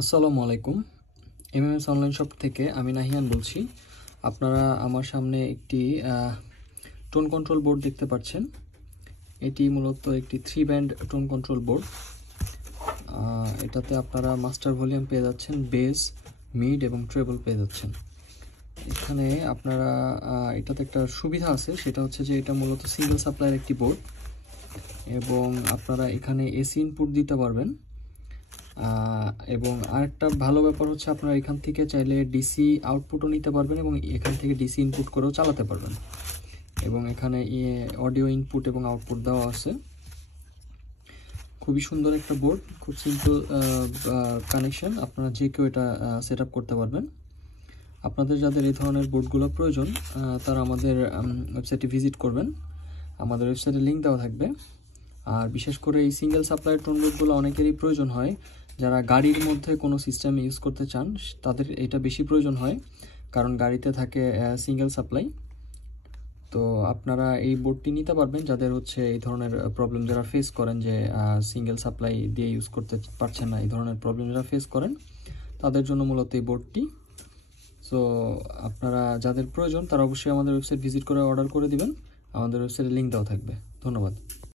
আসসালামু আলাইকুম। MMS online shop থেকে আমি নাহিয়ান বলছি। আপনারা আমার সামনে একটি টোন কন্ট্রোল বোর্ড দেখতে পাচ্ছেন। এটি মূলত একটি 3 ব্যান্ড টোন কন্ট্রোল বোর্ড। এটাতে আপনারা মাস্টার ভলিউম পেয়ে যাচ্ছেন, বেস, মিড এবং ট্রেবল পেয়ে যাচ্ছেন। এখানে আপনারা এটাতে একটা সুবিধা আছে, সেটা হচ্ছে যে এটা মূলত সিঙ্গেল সাপ্লাইয়ের একটি বোর্ড এবং আপনারা এখানে এসি ইনপুট দিতে পারবেন। এবং আরেকটা ভালো ব্যাপার হচ্ছে আপনারা এখান থেকে চাইলে ডিসি আউটপুটও নিতে পারবেন এবং এখান থেকে ডিসি ইনপুট করেও চালাতে পারবেন। এবং এখানে অডিও ইনপুট এবং আউটপুট দেওয়া আছে। খুবই সুন্দর একটা বোর্ড, খুব সিম্পল কানেকশন, আপনারা যে কেউ এটা সেট আপ করতে পারবেন। আপনাদের যাদের এই ধরনের বোর্ডগুলো প্রয়োজন তারা আমাদের ওয়েবসাইটে ভিজিট করবেন। আমাদের ওয়েবসাইটে লিঙ্ক দেওয়া থাকবে। আর বিশেষ করে এই সিঙ্গেল সাপ্লাই টোন বোর্ডগুলো অনেকেরই প্রয়োজন হয়। যারা গাড়ির মধ্যে কোনো সিস্টেম ইউজ করতে চান তাদের এটা বেশি প্রয়োজন হয়, কারণ গাড়িতে থাকে সিঙ্গেল সাপ্লাই। তো আপনারা এই বোর্ডটি নিতে পারবেন যাদের হচ্ছে এই ধরনের প্রবলেম, যারা ফেস করেন যে সিঙ্গেল সাপ্লাই দিয়ে ইউজ করতে পারছেন না, এই ধরনের প্রবলেম যারা ফেস করেন তাদের জন্য মূলত এই বোর্ডটি। সো আপনারা যাদের প্রয়োজন তারা অবশ্যই আমাদের ওয়েবসাইট ভিজিট করে অর্ডার করে দিবেন। আমাদের ওয়েবসাইটে লিঙ্ক দেওয়া থাকবে। ধন্যবাদ।